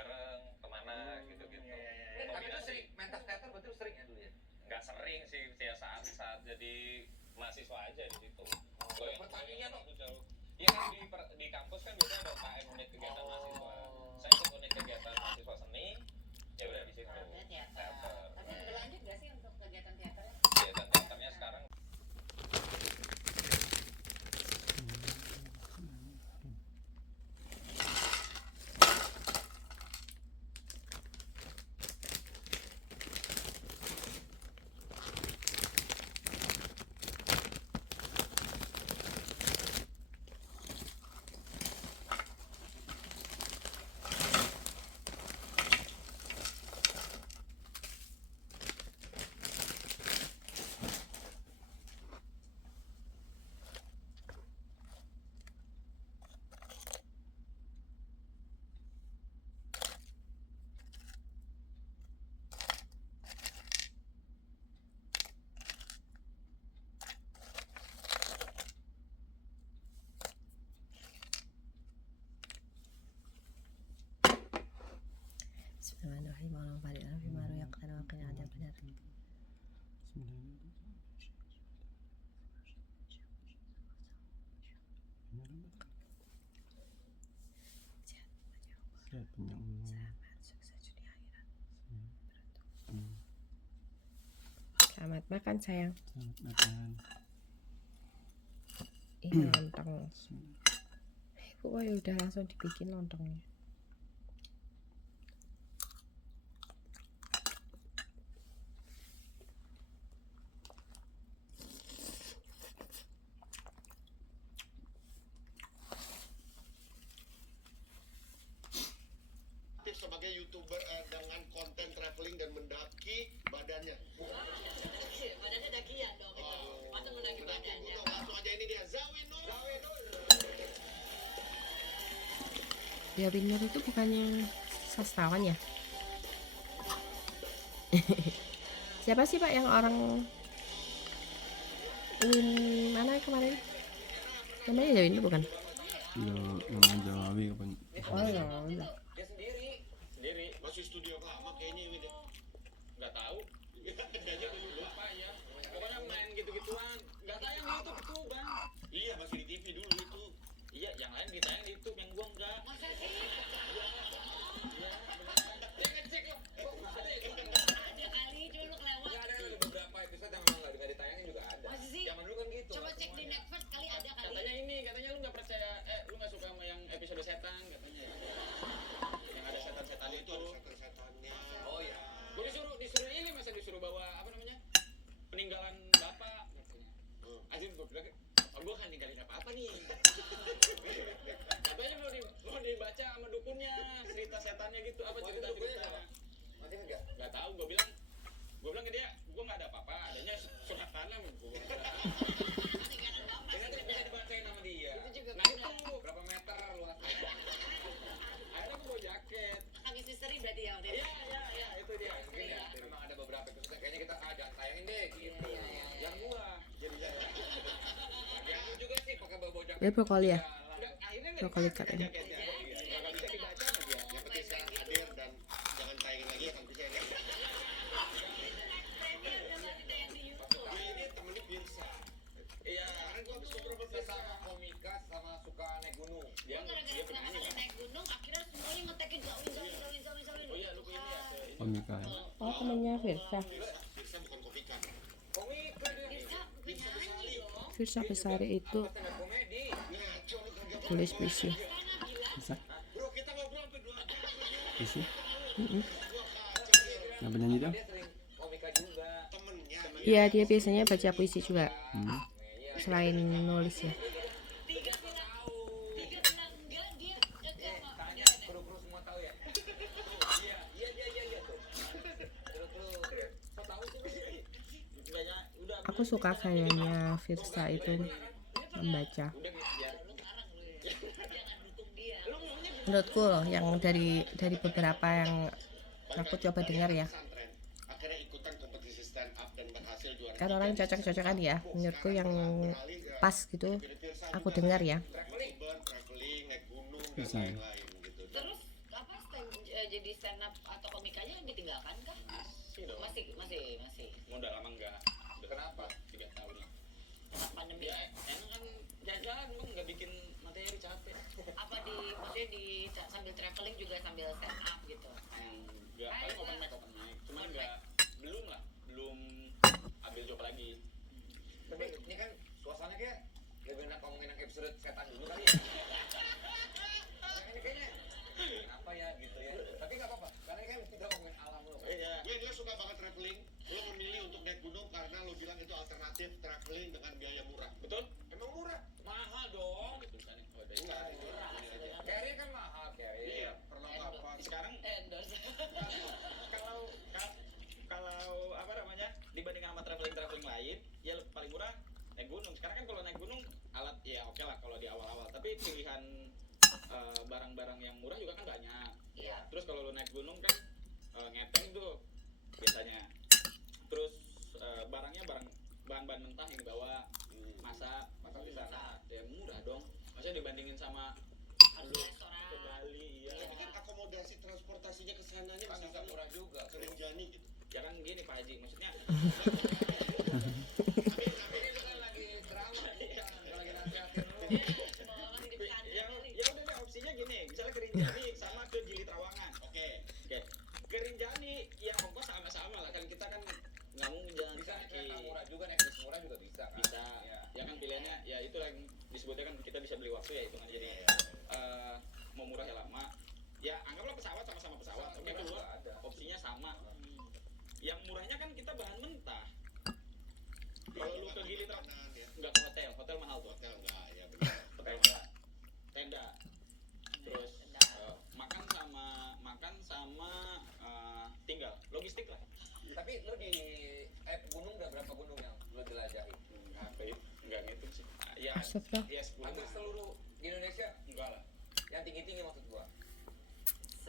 bareng kemana gitu-gitu. Tapi itu sering main teater, betul sering ya dulu ya? Nggak sering sih, ya saat jadi mahasiswa aja di situ. Pertandingan dong. Iya kan di kampus kan biasanya ada UKM, unit kegiatan mahasiswa. Saya ikut unit kegiatan mahasiswa seni, ya udah di situ. Teater. Tapi berlanjut nggak sih untuk kegiatan teaternya? Kegiatan teaternya sekarang Bismillahirrahmanirrahim. Allahumma barik lana fima razaqtana wa qina adzabannar. Selamat makan sayang. Ini lontong. Kok ya udah langsung dibikin lontongnya. Sebagai YouTuber dengan konten traveling dan mendaki badannya. Badannya dakian dong itu. Langsung mendaki badannya. Langsung aja ini dia Zawinur. Ya Winur itu bukannya sastrawan ya? Siapa sih Pak yang orang mana kemarin? Namanya Zawin itu bukan? Nama Jawawi kapan? Oh ya. dia sendiri. Masih studio lama kayaknya ini deh. Nggak tahu. Kayaknya dulu Apa ya? Pokoknya main gitu-gituan. Nggak tayang di YouTube itu bang. Iya, masih di TV dulu itu. Iya, yang lain ditayang di YouTube, yang gua enggak. Masa sih? Iya, beneran. Dia ngecek loh. Kok nggak ada ya? Ada kali dulu kelewat. Nggak ada beberapa episode yang memang nggak ditayangin juga ada. Masa sih? Zaman dulu kan gitu. Coba cek di semuanya. Netflix kali ada kali. Katanya lu nggak percaya, lu nggak suka sama yang episode setan katanya. Yang ada setan-setan Itu ada setan-setannya. Oh ya. Gua disuruh ini, masa disuruh bawa apa namanya? Peninggalan bapak katanya. Asin gua bilang, oh, gua kan ninggalin apa-apa nih. Katanya mau dibaca sama dukunnya cerita setannya gitu, apa cerita-cerita. Mati enggak? Nggak tahu, gua bilang ke dia, gua nggak ada apa-apa, adanya surat tanah gua. Dengan bisa dibacain sama dia. Itu juga Nah benar. itu berapa meter luasnya? Akhirnya gua bawa jaket. Habis misteri berarti ya. Iya, itu dia. Mungkin ya, memang ada beberapa episode kayaknya kita jangan tayangin deh gitu. Yang gua jadi saya. Yang lu juga sih pakai bawa jaket. Ini brokoli ya? Enggak, akhirnya enggak Brokoli dipakai katanya. jaketnya. Iya, nggak bisa dibaca sama dia. Yang penting sekarang hadir dan jangan tayangin lagi ya kan bisa ya. Ini temennya Pirsa. Iya, Kemarin gua habis ngobrol sama Pirsa. sama komika sama suka naik gunung. Dia Gara-gara penyanyi kenapa kan. naik gunung, akhirnya semuanya ngetekin Zawin. Oh iya, lu ini ya. Komika. Oh temennya Firsa. Pirsa bukan komika. Komika dia. Bisa bukan nyanyi dong. Firsa Besari itu Stand up komedi. Ngaco lu kagak. tulis puisi. Bisa? Bro, kita ngobrol sampai 2 jam. Isi? Mm-mm. Gua kacau dia. Yang penyanyi tuh? Dia sering komika juga. Temennya. Iya dia biasanya baca puisi juga Iya. selain nulis ya. Tiga bilang enggak, dia Tanya kru-kru semua tahu ya? Iya tuh. Kru-kru kok tahu sih lu? Kayaknya udah Aku suka gayanya Firsa itu membaca. udah biar jangan dukung dia. Menurutku loh yang dari beberapa yang aku coba dengar ya. Pesantren. Akhirnya ikutan kompetisi stand up dan berhasil juara. Kan orang cocok-cocokan ya. Menurutku yang pas gitu aku dengar ya. traveling, naik gunung dan Bisa. lain-lain gitu. Terus apa jadi stand up atau komikanya ditinggalkan kah? Masih dong. Masih. Udah lama enggak. Udah Kenapa? 3 tahun lah. Pas pandemi. Ya, emang kan jalan-jalan emang nggak bikin materi capek. Apa maksudnya sambil traveling juga sambil stand up gitu? Enggak, paling open mic. Cuman belum ambil job lagi. Tapi ini kan suasananya kayak lebih enak ngomongin yang episode setan dulu kali ya. Ini kayaknya apa ya gitu ya. Tapi nggak apa-apa, karena ini kan kita ngomongin alam lo. Iya. Dia suka banget traveling. Lo memilih untuk naik gunung karena lo bilang itu alternatif traveling dengan biaya murah. Betul? Emang murah? Mahal dong. Gitu kan. Oh, ada Enggak. Carrier kan mahal, carrier. Iya, perlengkapan. Sekarang Endorse. kalau apa namanya dibandingkan sama traveling lain ya paling murah naik gunung. Sekarang kan kalau naik gunung alat ya oke lah kalau di awal-awal, tapi pilihan barang-barang yang murah juga kan banyak. Iya. Terus kalau lu naik gunung kan ngeteng tuh biasanya. Terus barangnya bahan-bahan mentah yang dibawa, masak di sana ya murah dong. Maksudnya dibandingin sama Harus lu restoran. ke Bali ya. Tapi kan akomodasi transportasinya ke sananya Kan bisa bisa murah juga. ke Rinjani gitu. Ya kan gini Pak Haji, maksudnya Ini lu kan lagi drama, bukan lagi nasihatin lu. Bawakan hidup cantik ya kali. udah deh opsinya gini, misalnya ke Rinjani sama ke Gili Trawangan. Oke. Ke Rinjani ya ongkos sama-sama lah kan, kita kan nggak mungkin jalan Bisa naik kaki. kereta murah juga, naik bis murah juga bisa kan? Bisa Ya. ya kan pilihannya ya itu yang disebutnya kan kita bisa beli waktu ya itu kan jadi mau murah ya lama ya anggaplah pesawat sama-sama pesawat. Oke, Murah kedua juga ada. opsinya sama. Yang murahnya kan kita bahan mentah. Kalau lu ke Gili Trawangan Makanan, ya. nggak ke hotel mahal tuh. Hotel enggak, ya benar. Tenda terus makan sama tinggal logistik lah. Tapi lu di gunung udah berapa gunung yang lu jelajahi? Enggak ngitung sih. Ya, Astagfirullah. ya 10 Hampir seluruh di Indonesia? enggak lah. Yang tinggi-tinggi maksud gua.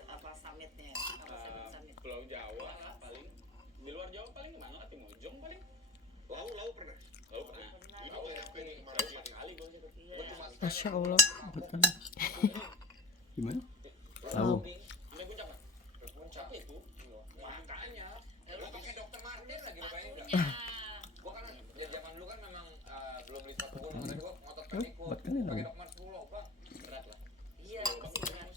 Apa summitnya? Apa summit? Pulau Jawa lah paling. Di luar Jawa paling kemana lah? Timojong paling. Lau pernah. Lalu pernah. Ini Tahu terapi nih Lalu kemarin. 4 kali gue situ. Gua cuma Masya Allah. Betul. Gimana? tahu. Tahu. Sampai puncak kan? Ke puncak itu. Makanya. Ya, Lu pakai dokter Martin lagi lu bayangin nggak? Sepatunya. Gua kan dari zaman dulu kan memang belum beli sepatu gunung, tapi gua ngotot kan ikut. Buat kalian Pakai dong. dokter 10 lubang. Berat lah. Iya, masih berat.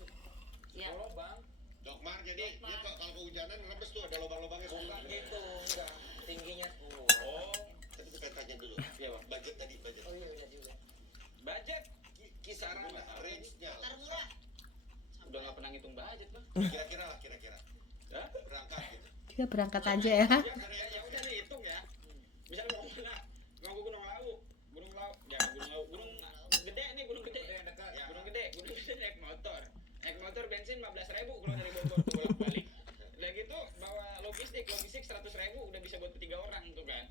Iya. 10 lubang. Dokmar jadi dia kalau kehujanan rembes tuh ada lubang-lubangnya Bukan semua. gitu, enggak. Tingginya 10. Oh, Tapi kita tanya dulu. iya Bang. Budget tadi budget. Oh iya benar juga. Budget Kisaran lah, range-nya lah. Termurah. udah nggak pernah ngitung budget Bang. Kira-kira lah, kira-kira. Hah? Berangkat gitu. Kita berangkat aja ya. Ya udah nih hitung ya. Misalnya mau kemana? Mau ke Gunung Lawu. Jangan Gunung Lawu. Gunung gede nih, gunung gede. Yang dekat. Ya, gunung gede naik motor. Naik motor bensin 15.000 kalau dari Bogor ke bolak-balik. Udah gitu bawa logistik 100.000 udah bisa buat 3 orang tuh kan.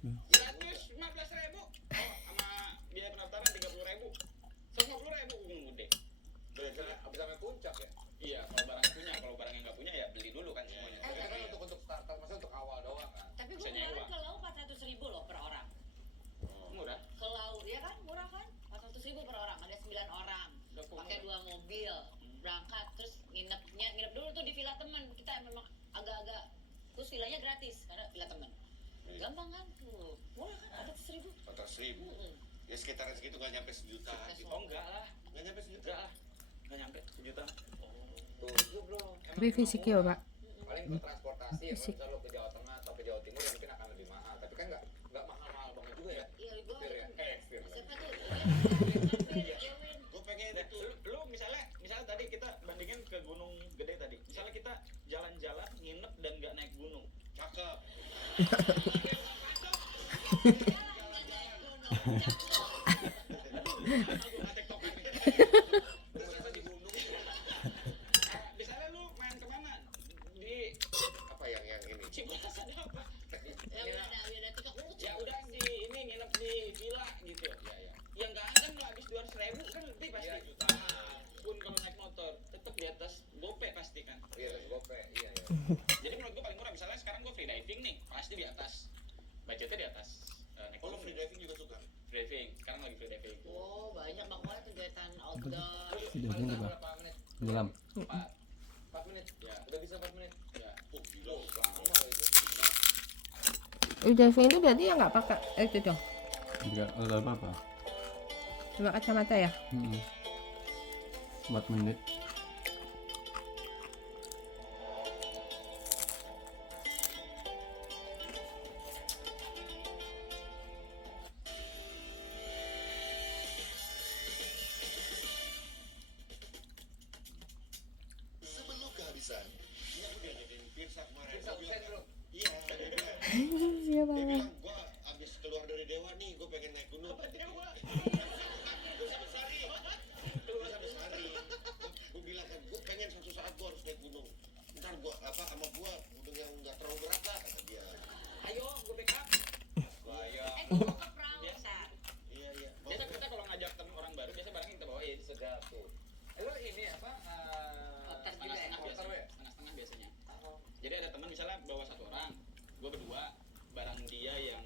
115.000 sama biaya pendaftaran 30.000. 150.000 gunung gede. Bisa sampai puncak ya. Iya, kalau barang punya, kalau barang yang nggak punya ya beli dulu kan semuanya. Tapi kan untuk starter, maksudnya untuk awal doang kan. Tapi Bisa gue kemarin nyewa. ke Lau 400.000 loh per orang. Murah. Ke Lau, ya kan? Murah kan? 400.000 per orang. Ada 9 orang. Udah kok Pakai murah. 2 mobil. Berangkat terus nginep dulu tuh di villa teman. Kita memang agak-agak terus villanya gratis karena villa teman. Gampang kan? Tuh. Murah kan? 400.000. 400.000. Ya sekitaran segitu nggak nyampe sejuta gitu. Oh enggak lah, Nggak nyampe sejuta. enggak lah. Nggak nyampe sejuta. Tuh, itu bro. Tapi fisiknya Bapak. Paling untuk transportasi ya, Fisik. kalau misalnya lo ke Jawa Tengah atau ke Jawa Timur ya mungkin akan lebih mahal. Tapi kan nggak mahal-mahal banget juga ya. Iya, gue Fir ya. Fir. siapa tuh? Kevin. Gue pengen Nah, itu. lu misalnya tadi kita bandingin ke gunung gede tadi. Misalnya kita jalan-jalan nginep dan nggak naik gunung. Cakep. Misalnya lu main kemana? Di Apa yang ini? Cibodas ada apa? Ya udah tiktok Ya udah di ini nginep di villa gitu. Ya ya. Yang nggak kan lu habis 200.000 kan lebih pasti. Iya, jutaan. Pun kalau naik motor tetap di atas gope pasti kan. Iya, terus gope. Iya, iya. Jadi menurut gua paling murah misalnya sekarang gua free diving nih pasti di atas budgetnya di atas naik Oh, lo gunung. free diving juga suka? Free diving sekarang lagi free diving. Oh, banyak banget kegiatan outdoor. Tidak, ini apa? Berapa menit? Tenggelam. 4 diving itu berarti ya nggak pakai itu dong, Enggak ada apa-apa. cuma kacamata ya. 4 menit. Sebelum kehabisan. Iya, udah jadiin pizza kemarin. Bisa Gua bilang, bro. iya, dia bilang, Iya dia Bang. bilang, gua abis keluar dari Dewa nih, gua pengen naik gunung. Apa Dewa? Gua sampai Sari. Keluar sampai Sari. Gua bilang kan, gua pengen suatu saat gua harus naik gunung. Ntar gua apa sama gua gunung yang nggak terlalu berat lah kata dia. Ayo, gue backup. Bahaya. Gua ke perahu, Sar. Iya iya. Biasa kita kalau ngajak temen orang baru, biasa barang yang kita bawain. Sedap tuh. Lo ini apa? Potter juga ya? Setengah-setengah Potter biasanya. ya? Setengah-setengah biasanya. Jadi ada teman misalnya bawa 1 orang, gue berdua, barang dia yang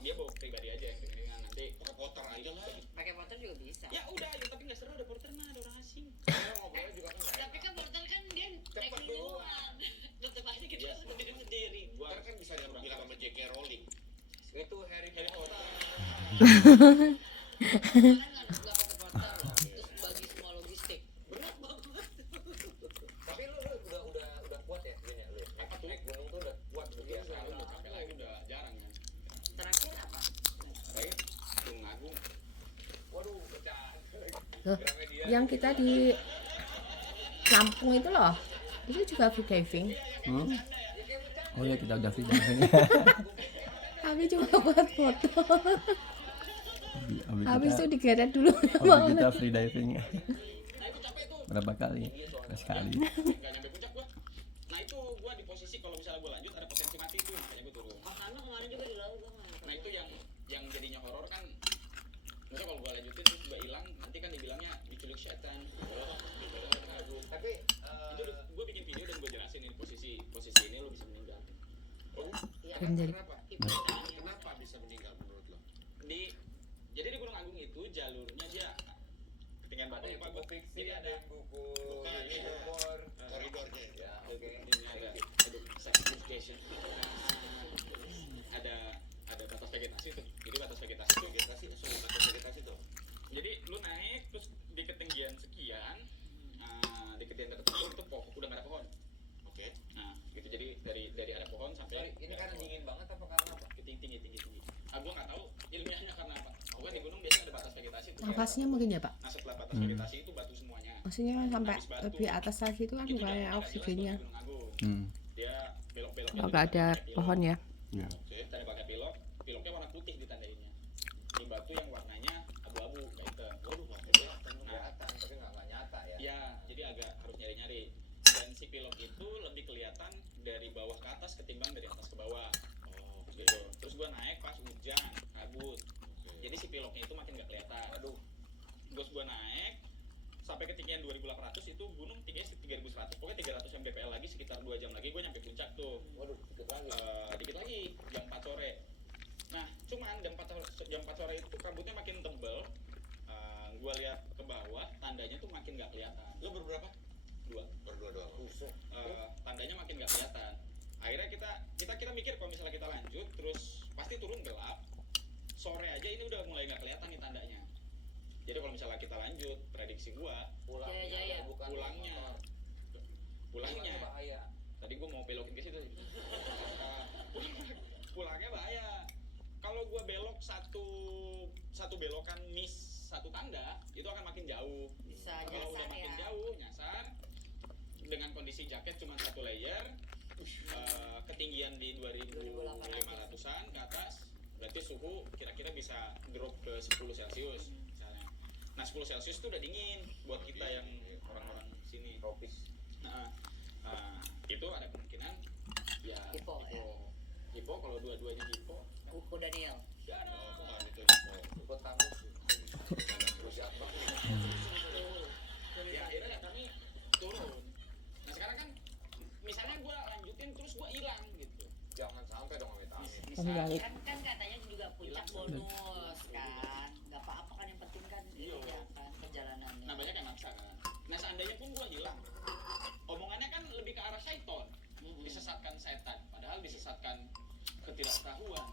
dia bawa pribadi aja yang ringan nanti. Pakai poter aja lah. Pakai porter juga bisa. Ya udah, ayo tapi nggak seru ada porter mah ada orang asing. Karena ngobrolnya juga kan nggak Tapi enak. kan porter kan dia naik Cepet duluan. Tetep aja kita Iya. harus berdiri sendiri. Gua Ntar kan bisa yang bilang sama J.K. Rowling. Itu Harry Potter. Sekarang nggak pakai porter loh. Terus bagi semua logistik. Berat banget. Tapi lu udah kuat ya gini ya lu. Apa tuh? Naik gunung tuh udah kuat udah biasa. Sekarang udah capek lagi, udah jarang kan. Terakhir apa? Baik, Gunung Agung. Waduh, pecah. Loh, Gramedia. yang kita di Lampung itu loh, itu juga free diving. Oh ya kita udah free diving. Tapi cuma buat foto. Habis Habis itu kita, digeret dulu. habis kita free diving. Nah itu capek tuh. Berapa kali? Sekali. Nggak nyampe puncak gua. Nah itu gua di posisi kalau misalnya gua lanjut ada potensi mati tuh, makanya gua turun. Mas Anu kemarin juga di laut gua nggak. Nah itu yang jadinya horor kan. Misalnya kalau gua lanjutin terus gua hilang, nanti kan dibilangnya diculik setan. Aduh. Tapi Itu gua bikin video dan gua jelasin ini posisi ini lu bisa meninggal. Oh, Iya. Dan jadi kenapa? Hipotermia. Kenapa bisa meninggal menurut lo? Jadi di Gunung Agung itu jalurnya dia ketinggian ada badan yang apa buku gua fiksi, jadi ada ada yang buku Bukan, iya. humor. Koridornya. Ya, oke. ini ada sex education. Ada batas vegetasi tuh. Jadi batas vegetasi tuh Vegetasi, sorry, batas vegetasi tuh. jadi lu naik terus di ketinggian sekian, di ketinggian tertentu itu udah nggak ada pohon. Oke. Nah gitu, jadi dari ada pohon sampai Sorry, ini karena dingin banget apa karena apa? tinggi. Gua nggak tahu ilmiahnya karena apa. Gua di gunung biasanya ada batas vegetasi tuh. nafasnya mungkin ya Pak. Nah setelah batas vegetasi itu batu semuanya. Maksudnya kan sampai lebih atas lagi itu kan Itu bukan jalan nggak oksigennya. jelas kalau di Gunung Agung. Hmm. Dia belok-belok. Kalau nggak ada pohon ya. Ya. Oke. Tanda pakai piloknya warna putih ditandainnya. Ini batu yang warnanya abu-abu kayak hitam. Waduh, nggak kelihatan. Kelihatan, tapi nggak nyata ya. Ya, jadi agak harus nyari-nyari. Dan si pilok itu lebih kelihatan dari bawah ke atas ketimbang dari atas ke bawah. Oh, Gitu. Terus gua naik pas hujan, kabut. Jadi si piloknya itu makin nggak kelihatan. Aduh, Terus gua naik sampai ketinggian 2800 itu gunung tingginya 3100. Pokoknya 300 mdpl lagi sekitar 2 jam lagi gua nyampe puncak tuh. waduh, dikit lagi. Dikit lagi jam 4 sore. Nah, cuman jam 4 sore itu kabutnya makin tebel. Gua lihat ke bawah, tandanya tuh makin nggak kelihatan. lo berberapa? 2. Berdua doang. Buset. Tandanya makin nggak kelihatan. Akhirnya kita mikir kalau misalnya kita lanjut terus pasti turun gelap. Sore aja ini udah mulai nggak kelihatan nih tandanya. Jadi kalau misalnya kita lanjut, prediksi gua Jaya. bukan pulangnya bahaya. tadi gua mau belokin ke situ. Pulangnya bahaya. Kalau gua belok satu belokan miss satu tanda, itu akan makin jauh. Bisa Kalau udah nyasar makin ya. jauh nyasar dengan kondisi jaket cuma 1 layer, ketinggian di 2500-an ke atas, berarti suhu kira-kira bisa drop ke 10 Celcius misalnya. Nah 10 Celcius itu udah dingin buat kita yang orang-orang sini. Tropis. Nah, itu ada kemungkinan ya Hipo, ya. hipo kalau dua-duanya hipo. Buku Daniel. Ya, Oh, bukan itu. Ikut tamu. Terus siapa? ya akhirnya kami turun. Nah sekarang kan misalnya gua lanjutin terus gua hilang gitu. Jangan sampai dong amit-amit. Kembali. Kan katanya juga puncak bonus kan. Gak apa-apa kan, yang penting kan Iya. ya kan perjalanannya. Nah banyak yang maksa kan. Nah seandainya pun gua hilang, omongannya kan lebih ke arah syaiton, disesatkan setan, padahal disesatkan ketidaktahuan.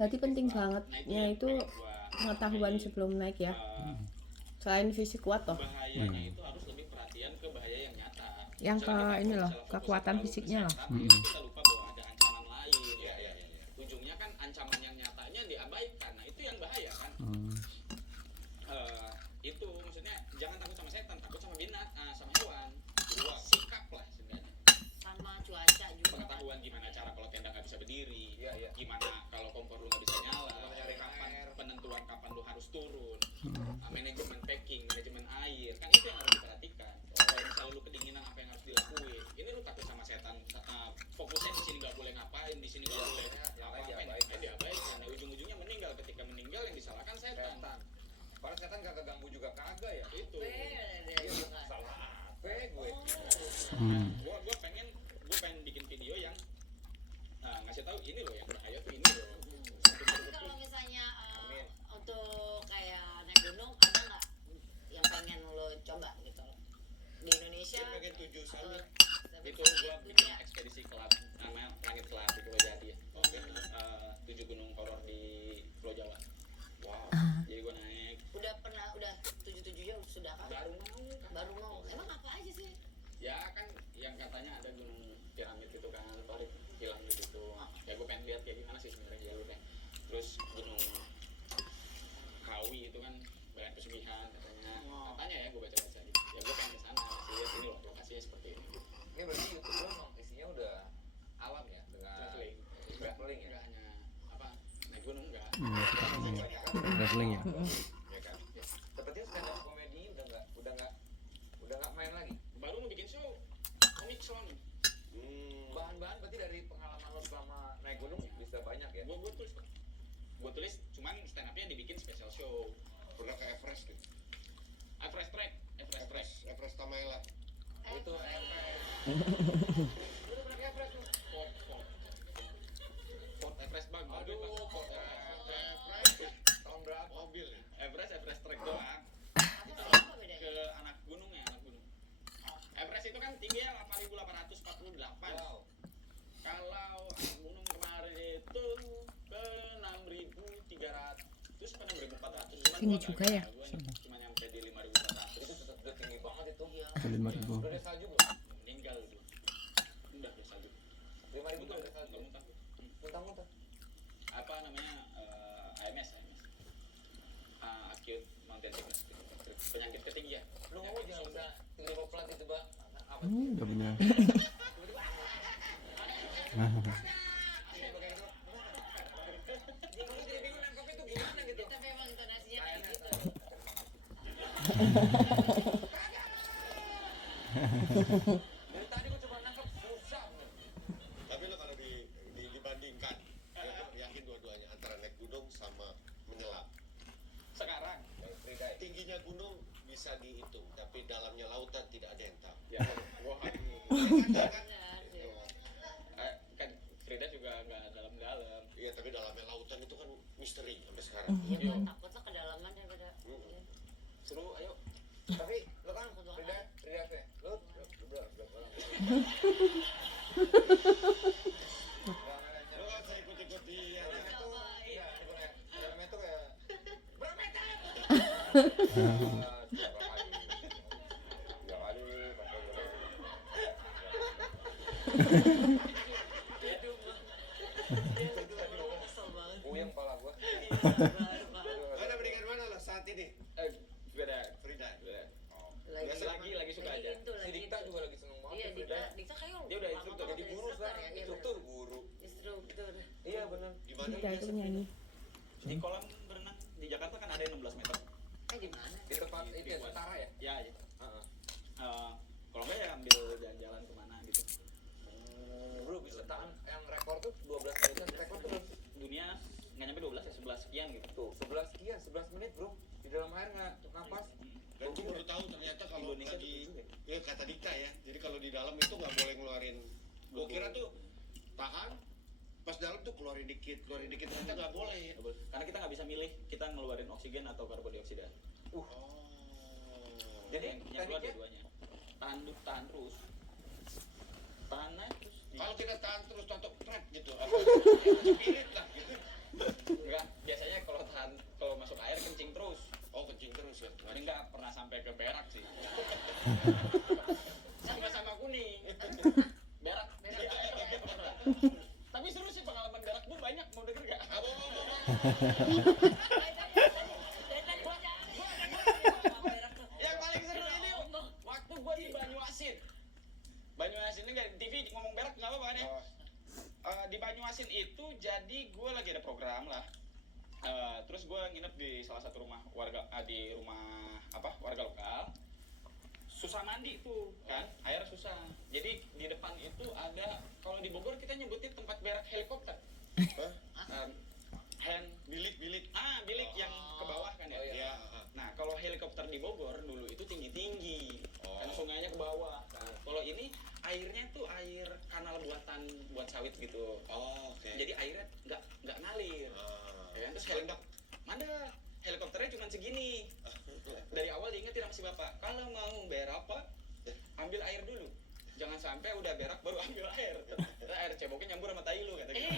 Berarti penting bangetnya itu pengetahuan sebelum naik ya. Selain fisik kuat toh. bahayanya itu harus lebih perhatian ke bahaya yang nyata. Yang ke Misalnya kita ini loh, fokus kekuatan terlalu ke fisiknya loh. setan, kita lupa bahwa ada ancaman lain. Iya. Ujungnya kan ancaman yang nyatanya diabaikan. Nah, itu yang bahaya kan. Itu maksudnya jangan takut sama setan, takut sama sama hewan. Sikap lah sebenarnya. Sama cuaca juga kan. Pengetahuan gimana cara kalau tenda nggak bisa berdiri, Iya. gimana kalau kompor lu nggak bisa nyala, Gimana nyari kapan air. penentuan kapan lu harus turun, manajemen packing, manajemen air, kan itu yang harus diperhatikan. Kalau misalnya lu kedinginan apa yang harus dilakuin, ini lu takut sama setan, fokusnya di sini nggak boleh ngapain, di sini nggak boleh apa-apa, diabaikan. Nah, ujung-ujungnya meninggal. Ketika meninggal yang disalahkan setan. Padahal setan gak keganggu juga kagak ya. Itu. Salah apa gue? Gue pengen bikin video yang ngasih tahu ini loh yang bahaya tuh ini loh. Tapi kalau misalnya untuk kayak naik gunung ada nggak yang pengen lo coba gitu loh? Di Indonesia Dia pengen 7 summit. Itu gue bikin ekspedisi kelab namanya Langit Kelab di Pulau Jadi ya. 7 gunung horor di Pulau Jawa. Wow. Jadi gue naik udah 7-7-nya sudah kan? Baru mau. Emang apa aja sih? ya kan yang katanya ada gunung piramid itu kan Torik hilang di situ. Ya gue pengen lihat kayak gimana sih sebenarnya jalurnya. Terus gunung Kawi itu kan Bayan Pesugihan katanya ya gue baca-baca gitu. Ya gue pengen kesana sih lihat ini loh lokasinya seperti ini. Ini berarti YouTube lo emang isinya udah alam ya dengan Traveling. traveling ya. Enggak hanya apa naik gunung enggak. Traveling ya. Ya kan. Sepertinya stand up comedy udah nggak main lagi. Baru mau bikin show komik show nih. Bahan-bahan berarti dari pengalaman lo selama naik gunung bisa banyak ya. Gue tulis cuman stand upnya dibikin special show. Pernah ke Everest gitu. Everest Trek. Everest Tamaela. Itu Everest. Lu udah pernah ke Everest lu? Fort Everest bang. Aduh, Fort Everest. Tahun berapa? Mobil ya. Everest Trek doang. Apa bedanya? Ke anak gunung. Everest itu kan tingginya 8.848. Wow. Kalau anak gunung kemarin itu ke 6.300 apa 6.400. Tinggi juga ya? Cuma nyampe di 5.400. Itu udah tinggi banget itu. Iya. Ke 5.000. Udah ada salju belum? Meninggal itu. Udah salju. 5.000 udah ada salju. Muntah. Muntah-muntah. Apa namanya AMS acute mountain sickness penyakit ketinggian. Lu ngomong jangan bisa tinggi pelat itu bang. Apa? Udah punya. Gue jadi bingung nangkepnya tuh gimana gitu. Tapi emang intonasinya kayak gitu. Dari tadi gue coba nangkep susah. Tapi lo kalau dibandingkan, gue yakin dua-duanya antara naik gunung sama menyelam. Sekarang Freedive. Tingginya gunung bisa dihitung, tapi dalamnya lautan tidak ada yang tahu. ya gua Benar. kan Frida juga nggak dalam-dalam. Iya, tapi dalamnya lautan itu kan misteri sampai sekarang. Iya, gue takut lah kedalaman daripada. Seru ayo. Tapi lo kan Freedive ya. Lo belum. Lo kan saya ikut-ikut dia. Remnya tuh kayak berapa meter? Dua kali. Puyeng kepala gua. Mana mendingan mana lo saat ini? Beda. Frida. Lagi suka aja. Si Dikta juga lagi seneng banget. Iya, tuh Freedive. Dikta kayaknya Dia udah instruktur, Jadi guru sekarang. ya. Iya, Instruktur guru. Instruktur. Iya benar. Di mana? Kita itu nyanyi. Di kolam berenang di Jakarta kan ada yang 16 meter. Di mana? Di tempat itu ya Setara ya. Ya gitu. Heeh. Kalau nggak ya ambil jalan-jalan kemana gitu. Bro bisa tahan yang rekor tuh 12 menit rekor terus. Dunia nggak nyampe 12 ya 11 sekian gitu. Tuh 11 sekian 11 menit bro di dalam air nggak napas. Dan gue baru tahu ternyata kalau Indonesia lagi, tuh juga. ya kata Dika ya, jadi kalau di dalam itu nggak boleh ngeluarin. Gue kira tuh tahan, pas dalam tuh keluarin dikit, ternyata nggak boleh. Karena kita nggak bisa milih kita ngeluarin oksigen atau karbon dioksida. Oh. Jadi yang keluar tekniknya dua-duanya. Tahan terus. Tahan aja terus. Kalau kita tahan terus tato trap gitu, apa? Spirit lah gitu. Enggak, biasanya kalau masuk air kencing terus. Oh, kencing terus ya. Tapi nggak pernah sampai ke berak sih. Sama-sama kuning. Berak di air. Tapi seru sih pengalaman berak gue banyak, mau denger gak? Yang paling seru ini waktu gue di Banyuasin. Banyuasin ini nggak di TV ngomong berak nggak apa-apa kan ya? Di Banyuasin itu jadi gue lagi ada program lah. Terus gue nginep di salah satu rumah warga di rumah warga lokal. Susah mandi tuh kan, air susah. Jadi di depan itu ada, kalau di Bogor kita nyebutnya tempat berak helikopter. Bilik yang ke bawah kan ya. Oh, iya. Nah kalau helikopter di Bogor dulu itu tinggi kan sungainya ke bawah. Nah, kalau ini airnya tuh air kanal buat sawit gitu. Oh, oke. Jadi airnya nggak ngalir. Ya kan? Terus helikopternya cuma segini. Dari awal diingetin sama si bapak, kalau mau berak ambil air dulu. Jangan sampai udah berak baru ambil air. Terus air ceboknya nyambur sama tai lu kata gitu.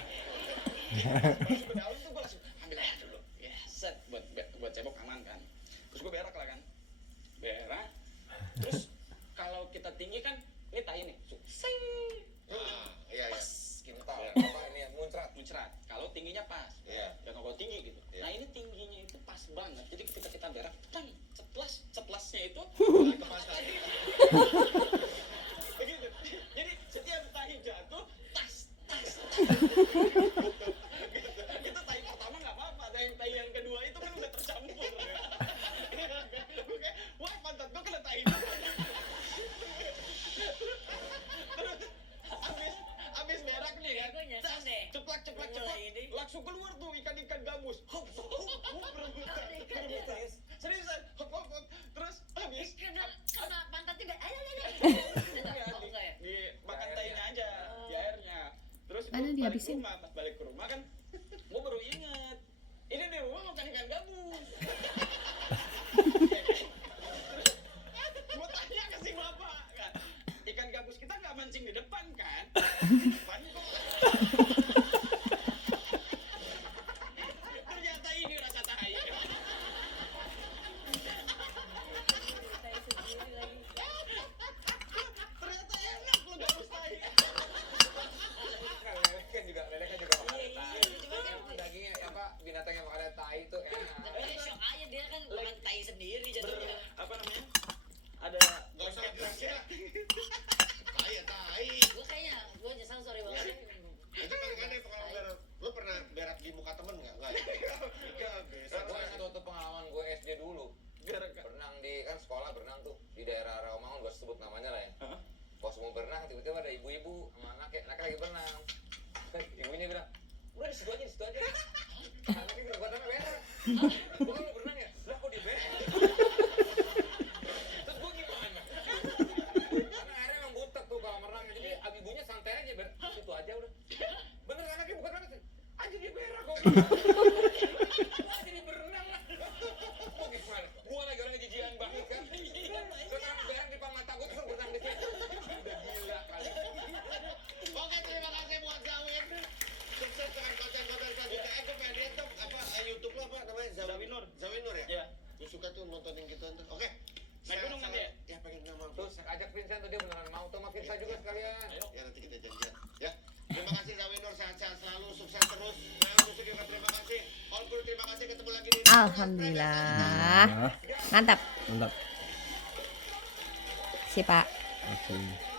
Masuk ke dalam tuh gue langsung ambil air dulu. Ya set buat cebok aman kan. Terus gue berak lah kan. Berak. Terus kalau kita tinggi kan ini tai nih. Sing. Iya. Pas gitu. Apa ini muncrat. Kalau tingginya pas. Iya. Ya kalau tinggi gitu. Iya. Nah ini tingginya itu pas banget. Jadi ketika kita berak, ceplasnya itu Ke pasar. begitu. Jadi setiap tahi jatuh, tas. Itu tahi pertama nggak apa-apa. Tahi yang kedua itu kan udah tercampur. Wah pantat gue kena tahi. Terus abis berak nih kan. Gue nyesel deh. Ceplak langsung keluar tuh ikan gabus. Hop berebutan. Seriusan hop. Terus habis Kena pantat juga. Ayo. di makan tainya aja di airnya. Terus Mana gua dihabisin? pas balik ke rumah kan gue baru inget ini di rumah makan ikan gabus. Gue tanya ke si bapak kan, ikan gabus kita nggak mancing di depan kan? Depan kok. Ternyata ini rasa tahi. Ternyata enak lo gabus tahi. Lele kan juga makan tai. Emang dagingnya binatang yang makan tai itu enak. Tapi dia shock aja, dia kan makan tai sendiri jadinya. Apa namanya? Ada Gak usah jelasin lah. Tai. Gue nyesel, sorry banget. Itu kan ada pengalaman berak. Lu pernah berak di muka temen nggak? Nggak. Iya, biasa. Gue satu pengalaman gue SD dulu. Berenang di kan sekolah berenang tuh di daerah Rawamangun, gue sebut namanya lah ya. Pas mau berenang tiba-tiba ada ibu-ibu sama anaknya lagi berenang. Ibunya bilang, udah di situ aja. Anaknya buat apa berak? Bukan lu berenang ya? Lah kok di berak? Terus gue gimana? Karena airnya emang butek tuh kalau berenang, jadi ibunya santai aja berak. Situ aja udah. Bener anaknya bukan apa sih? Aja di berak kok. Aja di berenang lah. Kok gimana? Gue lagi orang jijian banget kan. Sekarang berak di depan mata gue terus berenang di situ. Udah gila kali. Oke, terima kasih buat Zawin. Sukses dengan konten-konten selanjutnya. Gue pengen lihat tuh YouTube lo apa namanya? Zawinur ya? Iya. Gue suka tuh nontonin gituan tuh. Oke. Naik gunung nanti ya? Ya pengen sama. Terus ajak Vincent tuh dia beneran mau tuh sama Vincent juga sekalian. Ya nanti kita janjian. Ya. Terima kasih Zawinur, sehat-sehat selalu, sukses terus. Nah, Musik juga terima kasih. All crew terima kasih, ketemu lagi di Alhamdulillah. Mantap. Mantap. Si Pak. Oke.